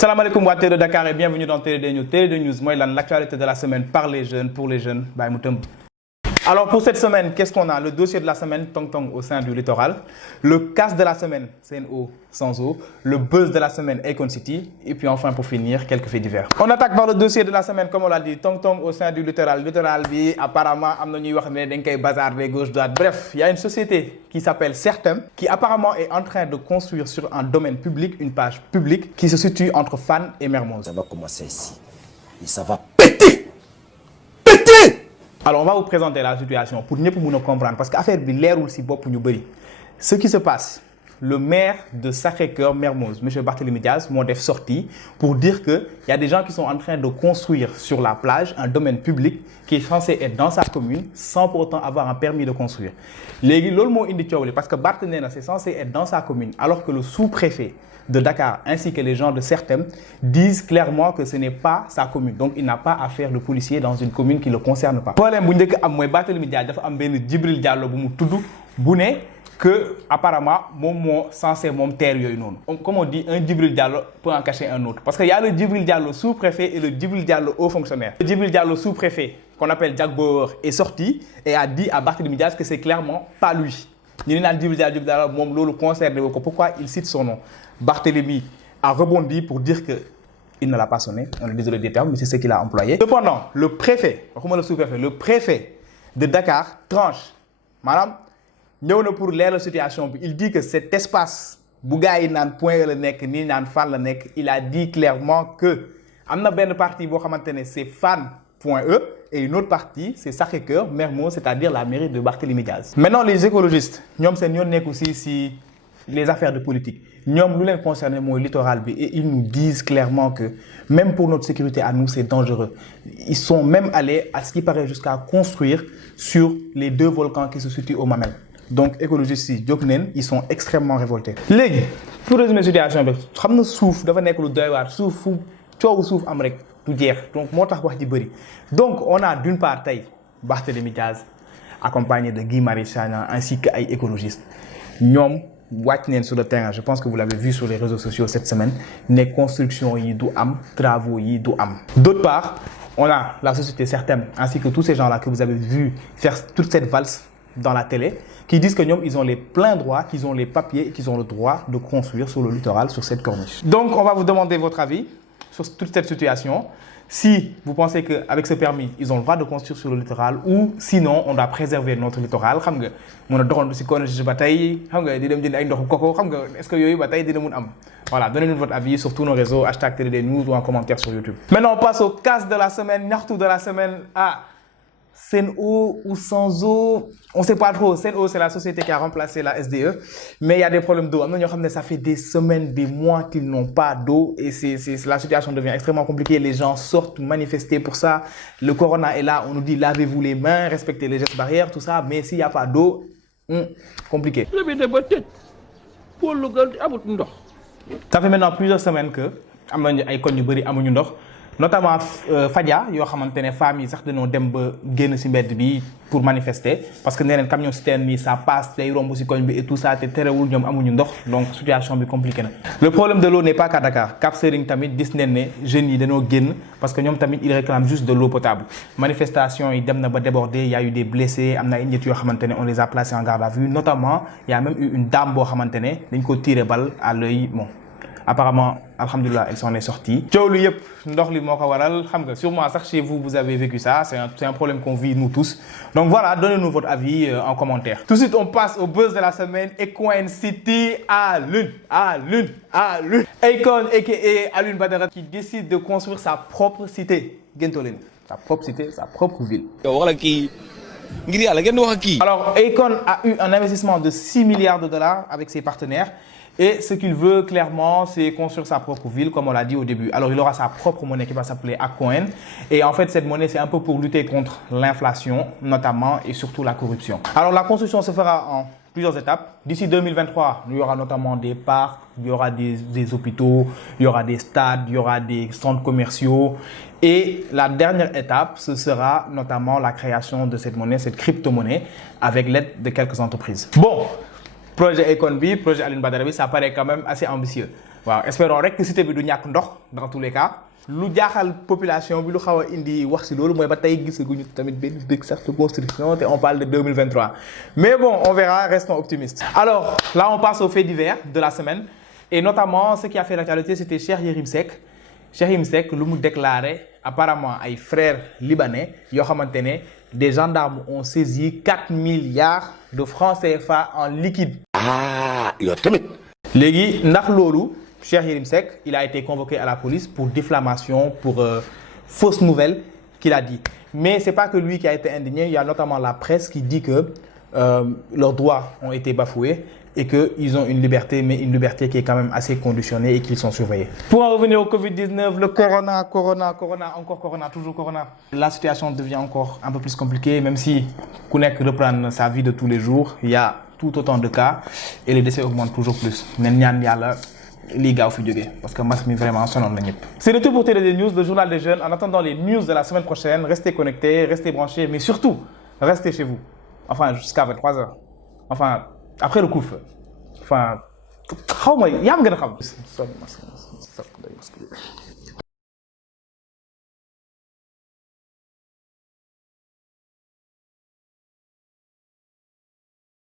Salam alaikum wa Télé de Dakar et bienvenue dans Télé News. Télé News, moi, l'actualité de la semaine par les jeunes, pour les jeunes. Bye, Moutem. Alors pour cette semaine, qu'est-ce qu'on a? Le dossier de la semaine, Tong Tong au sein du littoral. Le casse de la semaine, CNO sans eau. Le buzz de la semaine, Akon City. Et puis enfin pour finir, quelques faits divers. On attaque par le dossier de la semaine, comme on l'a dit. Tong Tong au sein du littoral. Littoral, apparemment, bazar de gauche droite. Bref, il y a une société qui s'appelle Certem, qui apparemment est en train de construire sur un domaine public, une page publique, qui se situe entre Fann et Mermoz. Ça va commencer ici. Et ça va Alors, on va vous présenter la situation pour mieux nous comprendre. Parce qu'affaire de l'air aussi pour nous. Ce qui se passe, le maire de Sacré-Cœur, Mermoz, M. Barthélémy Diaz, m'a sorti pour dire qu'il y a des gens qui sont en train de construire sur la plage un domaine public qui est censé être dans sa commune sans pour autant avoir un permis de construire. Parce que Barthélémy, c'est censé être dans sa commune, alors que le sous-préfet de Dakar ainsi que les gens de Certem disent clairement que ce n'est pas sa commune. Donc il n'a pas à faire le policier dans une commune qui ne le concerne pas. Le problème, c'est que Barthélémy Diaz dafa am ben Djibril Diallo bu mu tudd bu ne que apparemment moom censé moom terre yooyu noonu. Comme on dit, un Djibril Diallo peut en cacher un autre. Parce qu'il y a le Djibril Diallo sous-préfet et le Djibril Diallo haut fonctionnaire. Le Djibril Diallo sous-préfet, qu'on appelle Jack Bauer, est sorti et a dit à Barthélémy Diaz que c'est clairement pas lui. Pourquoi il cite son nom? Barthélémy a rebondi pour dire qu'il ne l'a pas sonné. On est désolé des termes, mais c'est ce qu'il a employé. Cependant, le préfet, le sous-préfet, le préfet de Dakar tranche. Madame, pour l'air de situation, il dit que cet espace, Bougaï nan point le nek, ni nan fan le nek, il a dit clairement que amna ben partie c'est fan.e et une autre partie, c'est Sacré-Cœur, Mermoz, c'est-à-dire la mairie de Barthélémy Diaz. Maintenant, les écologistes, nous aussi si les affaires de politique. Nous les concernons le littoral et ils nous disent clairement que même pour notre sécurité à nous, c'est dangereux. Ils sont même allés, à ce qui paraît, jusqu'à construire sur les deux volcans qui se situent au Mamel. Donc, écologistes, ils sont extrêmement révoltés. Légui, pour résumer la situation, nous souffrons, donc, on a d'une part Barthélémy Diaz, accompagné de Guy Marius Sagna, ainsi que les écologistes. Nous, sur le terrain, je pense que vous l'avez vu sur les réseaux sociaux cette semaine, les constructions, travaux, D'autre part, on a la société Certem, ainsi que tous ces gens-là que vous avez vu faire toute cette valse dans la télé, qui disent que ils ont les pleins droits, qu'ils ont les papiers et qu'ils ont le droit de construire sur le littoral, sur cette corniche. Donc, on va vous demander votre avis sur toute cette situation. Si vous pensez qu'avec ce permis, ils ont le droit de construire sur le littoral ou sinon, on doit préserver notre littoral. Est-ce que voilà, donnez-nous votre avis sur tous nos réseaux, hashtag TDD News ou en commentaire sur YouTube. Maintenant, on passe au casse de la semaine, Nyartou de la semaine. CNO ou sans eau, on ne sait pas trop. CNO, c'est la société qui a remplacé la SDE, mais il y a des problèmes d'eau. Ça fait des semaines, des mois qu'ils n'ont pas d'eau et la situation devient extrêmement compliquée. Les gens sortent manifester pour ça. Le corona est là, on nous dit lavez-vous les mains, respectez les gestes barrières, tout ça, mais s'il n'y a pas d'eau, compliqué. Ça fait maintenant plusieurs semaines que notamment Fadia, yo xamantene femmes yi sax dañoo dem ba génn ci mbedd bi pour manifester parce que nénen camion citerne ni ça passe day romb ci koñ bi et tout ça té téréwul ñom amuñu ndox donc situation bi compliquée na. Le problème de l'eau n'est pas qu'à Dakar. Cap Skirring tamit gis nañ né jeunes yi dañoo génn parce que ñom tamit ils réclament juste de l'eau potable. Manifestation yi dem na ba déborder, il y a eu des blessés, amna ay nit yo xamantene on les a placés en garde à vue, notamment il y a même eu une dame bo xamantene dañ ko tirer balle à l'œil. Bon, apparemment, alhamdoulilah, elle s'en est sortie. Sûrement, chez vous, vous avez vécu ça. C'est un problème qu'on vit nous tous. Donc voilà, donnez-nous votre avis en commentaire. Tout de suite, on passe au buzz de la semaine. Akon City à l'une. Akon, a.k.a. Alioune Badara, qui décide de construire sa propre cité. Gentolin. Sa propre cité, sa propre ville. Alors, Akon a eu un investissement de 6 milliards de dollars avec ses partenaires. Et ce qu'il veut clairement, c'est construire sa propre ville, comme on l'a dit au début. Alors, il aura sa propre monnaie qui va s'appeler Akon. Et en fait, cette monnaie, c'est un peu pour lutter contre l'inflation, notamment, et surtout la corruption. Alors, la construction se fera en plusieurs étapes. D'ici 2023, il y aura notamment des parcs, il y aura des hôpitaux, il y aura des stades, il y aura des centres commerciaux. Et la dernière étape, ce sera notamment la création de cette monnaie, cette crypto-monnaie, avec l'aide de quelques entreprises. Bon. Projet Akon, projet Alioune Badara, ça paraît quand même assez ambitieux. waaw espérons rek que cité bi du ñàkk ndox dans tous les cas. lu jaaxal population bi lu xaw a indi wax ci loolu mooy ba tey gisaguñu tamit benn dëkk sax de construction te on parle de 2023 mais bon on verra, restons optimistes. Alors là on passe aux faits divers de la semaine et notamment ce qui a fait l'actualité c'était Cheikh Yérim Seck. Cheikh Yérim Seck lu mu déclaré apparemment ay frères libanais yoo xamante ne des gendarmes ont saisi 4 milliards de francs CFA en liquide. Ah, yow tamit. léegi ndax loolu Cheikh Yérim Seck il a été convoqué à la police pour diffamation pour fausses nouvelles qu'il a dit. Mais c'est pas que lui qui a été indigné, il y a notamment la presse qui dit que leurs droits ont été bafoués et qu'ils ont une liberté, mais une liberté qui est quand même assez conditionnée et qu'ils sont surveillés. Pour en revenir au Covid-19, le corona, encore corona, toujours corona. La situation devient encore un peu plus compliquée, même si Kounek reprend sa vie de tous les jours, il y a tout autant de cas et les décès augmentent toujours plus. Parce que masque vraiment sonal na ñëpp. C'est le tout pour TDD News, le journal des jeunes. En attendant les news de la semaine prochaine, restez connectés, restez branchés, mais surtout, restez chez vous. Enfin, jusqu'à 23h. Enfin, après le couvre-feu. Enfin, xaw ma yaa ma gën a xam.